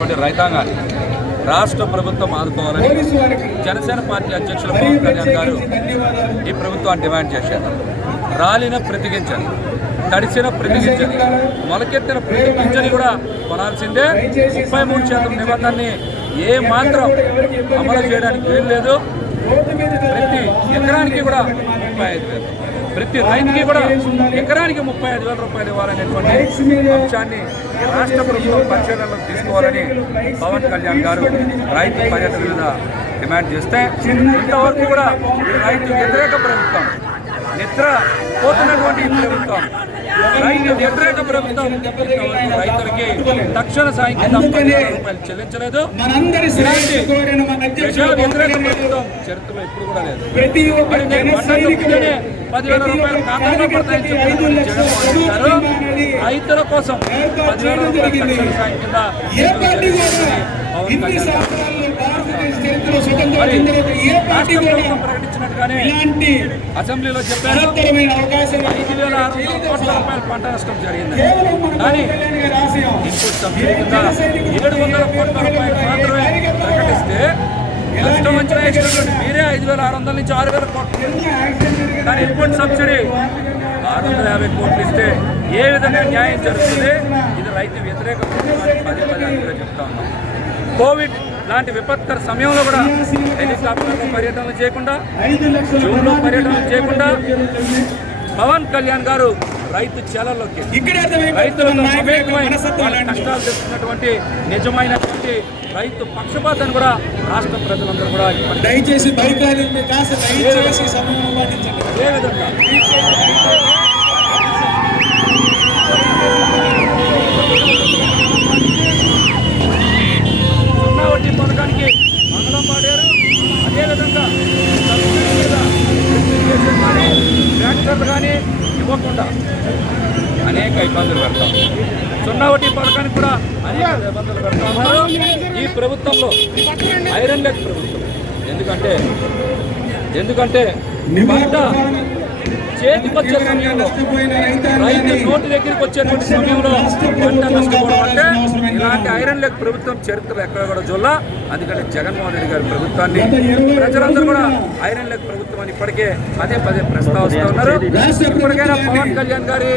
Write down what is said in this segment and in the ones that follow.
రైతాంగాన్ని రాష్ట్ర ప్రభుత్వం ఆదుకోవాలని జనసేన పార్టీ అధ్యక్షులు పవన్ కళ్యాణ్ గారు ఈ ప్రభుత్వాన్ని డిమాండ్ చేశారు. రాలిన ప్రతిగించండి తడిసిన ప్రతిగించండి మొలకెత్తిన ప్రతిగించని కూడా కొనాల్సిందే. ముప్పై మూడు శాతం నిబంధనని ఏ మాత్రం అమలు చేయడానికి వీలు లేదు. ప్రతి ఎకరానికి కూడా ముప్పై ఐదు వేలు. ప్రతి రైతుకి కూడా ఎకరానికి ముప్పై ఐదు వేల రూపాయలు ఇవ్వాలనేటువంటి అంశాన్ని రాష్ట్ర ప్రభుత్వం పరిశీలనలో తీసుకోవాలని పవన్ కళ్యాణ్ గారు రైతు పర్యటన మీద డిమాండ్ చేస్తే ఇంతవరకు కూడా రైతు వ్యతిరేక ప్రభుత్వం నిద్ర పోతున్నటువంటి ప్రభుత్వం రైతు వ్యతిరేక ప్రభుత్వం రైతులకి తక్షణ సాయం కింద పదివేల రూపాయలు చెల్లించలేదు. ప్రజా వ్యతిరేక ప్రభుత్వం చరిత్రలో ఎప్పుడు కూడా లేదు. పదివేల రూపాయలు ఖాతాలో పడతాయని జగన్మోహన్ రెడ్డి గారు రైతుల కోసం పదివేల రూపాయల సాయం కింద పవన్ కళ్యాణ్ మరి వచ్చిన రాష్ట్ర ప్రభుత్వం ప్రకటించినట్టుగానే అసెంబ్లీలో చెప్పారు. ఐదు వేల ఆరు వందల కోట్ల రూపాయల పంట నష్టం జరిగింది. కానీ ఇన్పుట్ సబ్సిడీ కింద ఏడు వందల కోట్ల రూపాయలు మాత్రమే ప్రకటిస్తే నష్టం అంచనా వేసినటువంటి మీరే ఐదు వేల ఆరు వందల నుంచి ఆరు వేల కోట్లు కానీ ఇన్పుట్ సబ్సిడీ ఆరు వందల యాభై కోట్లు ఇస్తే ఏ విధంగా న్యాయం జరుగుతుంది ఇది రైతు వ్యతిరేక ప్రభుత్వానికి పదే పదే అందులో చెప్తా ఉన్నాం. కోవిడ్ లాంటి విపత్కర సమయంలో కూడా హెలికాప్టర్లో పర్యటనలు చేయకుండా జూన్లో పర్యటనలు చేయకుండా పవన్ కళ్యాణ్ గారు రైతు చేలల్లోకి ఇక్కడే రైతులతో. కష్టాలు తెస్తున్నటువంటి నిజమైనటువంటి రైతు పక్షపాతాన్ని కూడా రాష్ట్ర ప్రజలందరూ కూడా దయచేసి ఏ విధంగా? ఇవ్వకుండా అనేక ఇబ్బందులు పెడతాం. సున్నా వడ్డీ పథకానికి కూడా అనేక ఇబ్బందులు పెడతా. ఉన్నారు ఈ ప్రభుత్వంలో ఐరన్ లెగ్ ప్రభుత్వం. ఎందుకంటే ఎందుకంటే పంట చేతికొచ్చే సమయంలో రైతు నోటి దగ్గరికి వచ్చేటువంటి సమయంలో పంట నష్టపోవడం అంటే ఇలాంటి ఐరన్ లెగ్ ప్రభుత్వం చరిత్ర ఎక్కడ కూడా జొల్ల అందుకని జగన్మోహన్ రెడ్డి గారి ప్రభుత్వాన్ని ప్రజలందరూ కూడా ఐరన్ లెగ్ ప్రభుత్వం అని ఇప్పటికే పదే పదే ప్రస్తావిస్తూ ఉన్నారు. ఇప్పటికైనా పవన్ కళ్యాణ్ గారి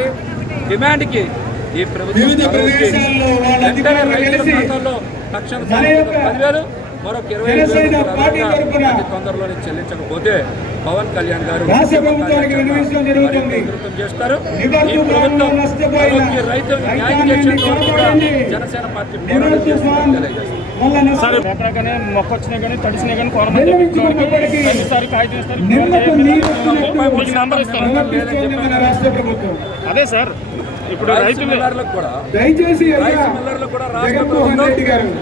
డిమాండ్కి ఈ ప్రభుత్వం వివిధ చొరవ చేసి ప్రదేశాల్లో వాళ్ళ వెంటనే రైతుల ఖాతాల్లో సాయం యొక్క పదివేలు మరొక ఇరవై తొందరలోనే చెల్లించకపోతే పవన్ కళ్యాణ్ గారు ఉధృతం చేస్తారు. ఈ ప్రభుత్వం నష్టపోయిన మరొక రైతులకు న్యాయం చేసేంత వరకు కూడా జనసేన పార్టీ చేస్తుందని తెలియజేస్తారు మొక్క వచ్చినా కానీ తడిసినా కానీ ప్రతిసారి కాగితం ఇస్తారు. అదే సార్. ఇప్పుడు రైతు మిల్లర్లకు కూడా. రైతు మిల్లర్లకు కూడా రాష్ట్ర ప్రభుత్వం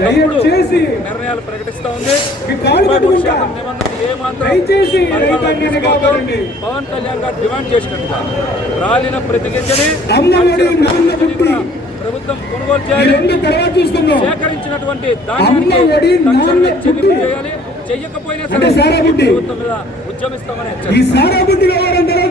దయచేసి నిర్ణయాలు ప్రకటిస్తా ఉంది దయచేసి. పవన్ కళ్యాణ్ గారు డిమాండ్ చేసినట్టుగా రాలిన పుట్టి ప్రభుత్వం కొనుగోలు చేయాలి సేకరించినటువంటి నాన్న చెల్లింపు. చేయాలి చెయ్యకపోయినా సరే. ప్రభుత్వం మీద ఉద్యమిస్తామని